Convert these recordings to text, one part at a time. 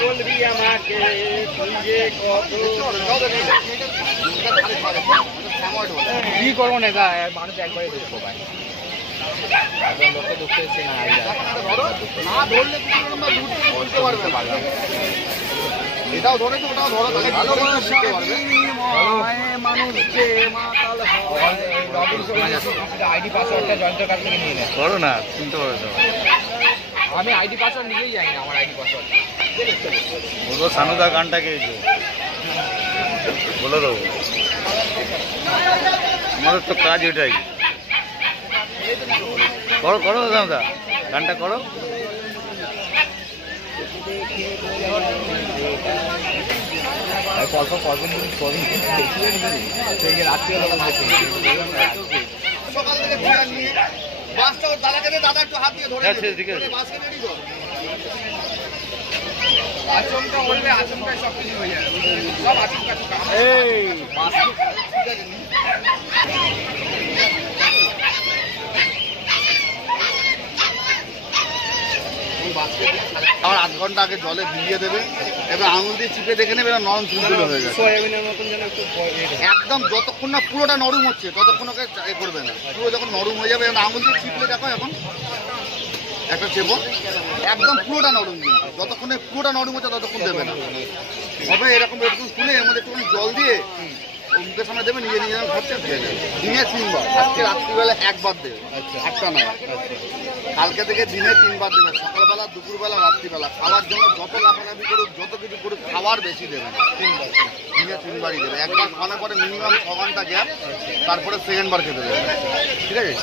বলবি আমাকে তুই যে কত কি করবো না মানুষ একবারে দেখবো ভাই লোকে ঢুকতে এসছে না ধরলে বলতে পারবে এটাও ধরে তো ওটাও ধরো আইডি পাসওয়ার্ডটা জয়ন্তের কাছ থেকে নিয়ে নেয় করো না চিনতে পারবে তো আমি আইডি পাসওয়ার্ড নিয়েই যাই না আমার আইডি পাসওয়ার্ড বলবো সানুদা গানটা গেয়েছে বলে দেবো আমাদের তো কাজ ওইটাই করো করো সানুদা গানটা করো অল্প করবেন সকাল থেকে নিয়ে বাসটা ওর দাদাকে দাদা একটু হাত দিয়ে ধরে ঠিক আছে আচমকা বললে আচমকায় সব কিছু হয়ে যাবে সব আচমকা এই আর 8 ঘন্টা আগে জলে ভিজিয়ে দেবে এবার আঙুল দিয়ে চিপে দেখে নেবে নরম চুলচুলো হয়ে গেছে সয়াবিনের মতন যেন একদম যতক্ষণ না পুরোটা নরম হচ্ছে ততক্ষণ ওকে করবে না পুরো যখন নরম হয়ে যাবে আঙুল দিয়ে চিপলে দেখো এখন একটা চেপো একদম পুরোটা নরম কিন্তু যতক্ষণে পুরোটা নরম হচ্ছে ততক্ষণ দেবে না হবে এরকম এরকম খুলে এর মধ্যে একটুখানি জল দিয়ে মুখের সামনে দেবে নিজে নিজে খাচ্ছে দিয়ে দেবে দিনে 3 বার আজকে রাত্রিবেলা 1 বার দেবে একটা নয় কালকে থেকে দিনে 3 বার দেবে সকালবেলা দুপুরবেলা রাত্রিবেলা খাওয়ার জন্য যত লাফালাফি করুক যত কিছু করুক খাওয়ার বেশি দেবে না 3 বার দিনে 3 বারই দেবে একবার খাওয়ানোর পরে মিনিমাম 6 ঘন্টা গ্যাপ তারপরে সেকেন্ড বার খেতে দেবে ঠিক আছে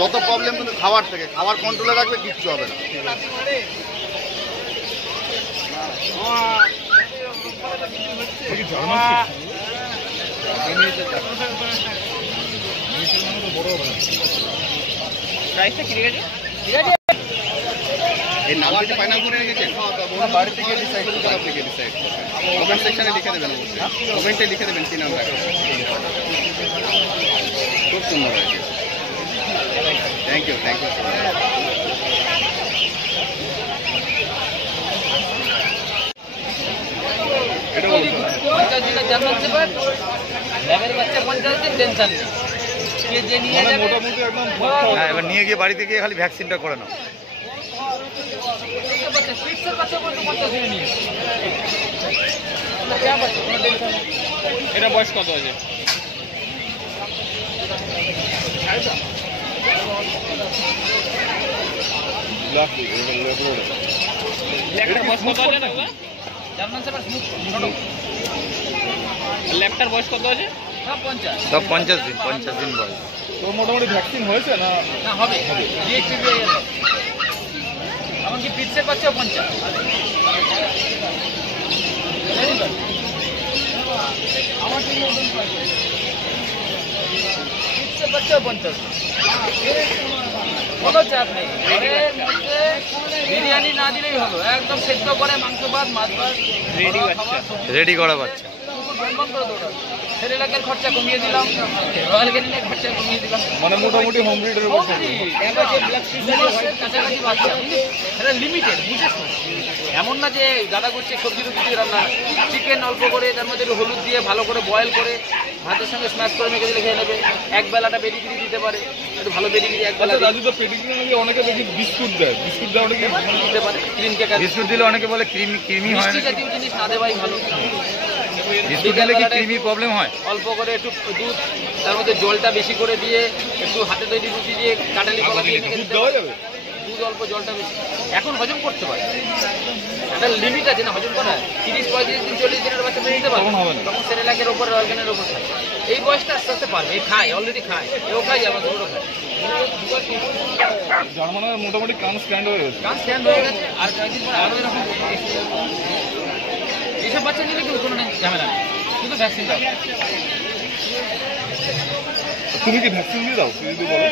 যত প্রবলেম কিন্তু খাওয়ার থেকে খাওয়ার কন্ট্রোলে রাখবে কিচ্ছু হবে না প্রাইসটা কি রেখেছে এই নাম্বারটা ফাইনাল করে রেখেছেন বাড়ি থেকে ডিসাইড করে আপনি ডিসাইড কমেন্ট সেকশনে লিখে দেবেন কমেন্টে লিখে দেবেন কি নাম রাখবেন খুব সুন্দর হয়েছে থ্যাংক ইউ এটা জার্মান শেফার্ড ল্যাবের বাচ্চা 50 দিন টেনশন নেই মোটামুটি একদম এবার নিয়ে গিয়ে বাড়ি থেকে খালি ভ্যাকসিনটা করে নাও এটা বয়স কত আছে ল্যাপটার বয়স কত আছে সব 50 দিন বয়স তো মোটামুটি ভ্যাকসিন হয়েছে না হবে এমনকি পিটসের বাচ্চাও 50 আমার পিটসের বাচ্চাও 50 কোনো চাপ নেই ঘরের মধ্যে বিরিয়ানি না দিলেই হলো একদম সেদ্ধ করে মাংস ভাত মাছ ভাত রেডি করা বাচ্চা এলাকার খরচা কমিয়ে দিলাম রয়্যাল ক্যানিনের খরচা কমিয়ে দিলাম মানে মোটামুটি হোম ব্রিডের উপর কাছাকাছি বাচ্চা এটা লিমিটেড বুঝেছ এমন না যে দাদা করছে সবজি টুবজি রান্না চিকেন অল্প করে তার মধ্যে একটু হলুদ দিয়ে ভালো করে বয়েল করে ভাতের সঙ্গে স্ম্যাশ করে মেখে দিলে খেয়ে নেবে এক বেলাটা পেডিগ্রি দিতে পারে একটু ভালো পেডিগ্রি এক বেলা দাদু তো পেডিগ্রি নিয়ে অনেকে দেখি বিস্কুট দেয় অনেকে দিতে পারে ক্রিম কেক বিস্কুট দিলে অনেকে বলে ক্রিমি হয় মিষ্টি জাতীয় জিনিস না দেওয়াই ভালো বিস্কুট দিলে কি ক্রিমি প্রবলেম হয় অল্প করে একটু দুধ তার মধ্যে জলটা বেশি করে দিয়ে একটু হাতে তৈরি রুটি দিয়ে কাটালি কলা দিয়ে দুধ দেওয়া যাবে দুধ অল্প জলটা বেশি এখন হজম করতে পারে একটা লিমিট আছে না হজম করা 30-35 দিন 40 দিনের বাচ্চা বেরিয়ে দিতে পারবে তখন সেরেলাকের ওপর অর্গানের ওপর খায় এই বয়সটা আস্তে আস্তে পারবে খায় অলরেডি খায় এও খায় আমার দুটো খায় জার্মানের মোটামুটি কান স্ট্যান্ড হয়ে গেছে আর কয়েকদিন পরে আরও এরকম এইসব বাচ্চা নিলে কিন্তু কোনো ঝামেলা নেই শুধু ভ্যাকসিন দাও তুমি কি ভ্যাকসিন দিয়ে দাও যদি বলো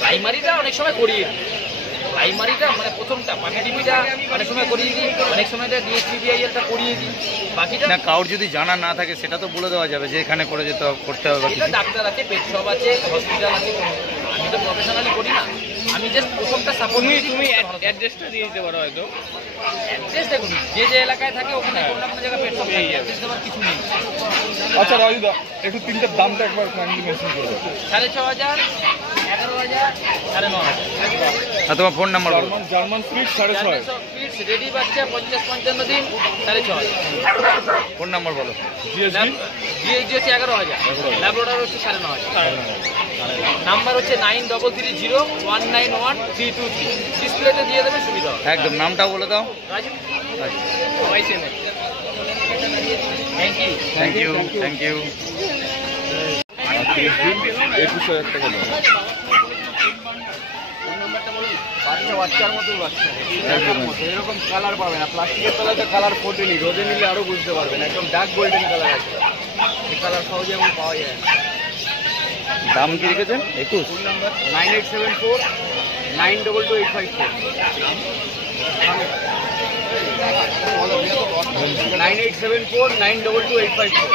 প্রাইমারিটা অনেক সময় করিয়ে প্রাইমারিটা মানে প্রথমটা পাখিটিপিটা অনেক সময় করিয়ে দিই অনেক সময় ডিএসপিবিআইএলটা করিয়ে দিই বাকিটা না কাউর যদি জানা না থাকে সেটা তো বলে দেওয়া যাবে যে এখানে করে যেতে করতে হবে ডাক্তার আছে পেট শপ আছে হসপিটাল আছে আমি তো প্রফেশনালি করি না আমি জাস্ট প্রথমটা সাপোর্ট তুমি অ্যাড্রেসটা দিয়ে দিতে পারো হয়তো। অ্যাড্রেস দেখুন, যে যে এলাকায় থাকে ওখানে কোনো না কোনো জায়গায় পেট শপ থাকে, অ্যাড্রেস দেওয়ার কিছু নেই। আচ্ছা রাজুদা, একটু তিনটার দামটা একবার কাইন্ডলি মেনশন করে দাও। 6,500, 11,000, 9,500। আর তোমার ফোন নাম্বার বলো। German speed 6.5। ফিটস রেডি বাচ্চা 50-55 দিন 6,500। ফোন নাম্বার বলো। জিএসবি জিএইচডি হচ্ছে 11,000, ল্যাবরেটরি হচ্ছে 9,500। নাম্বার হচ্ছে 9301911323। ডিসপ্লেতে দিয়ে দেবে, সুবিধা হবে। একদম নামটাও বলে দাও। রাজু, সবাই চেনে। Thank you. Thank you, thank you. 21,000 টাকা দাও। বাচ্চার মতোই বাচ্চা, এরকম কালার পাবে না। প্লাস্টিকের তলাতে কালার ফোটেনি, রোদে নিলে আরো বুঝতে পারবেন। একদম ডার্ক গোল্ডেন কালার আছে, এই কালার সহজে এমন পাওয়া যায় না। দাম কি রেখেছেন? 21। 9874 922 854 9874 922 854।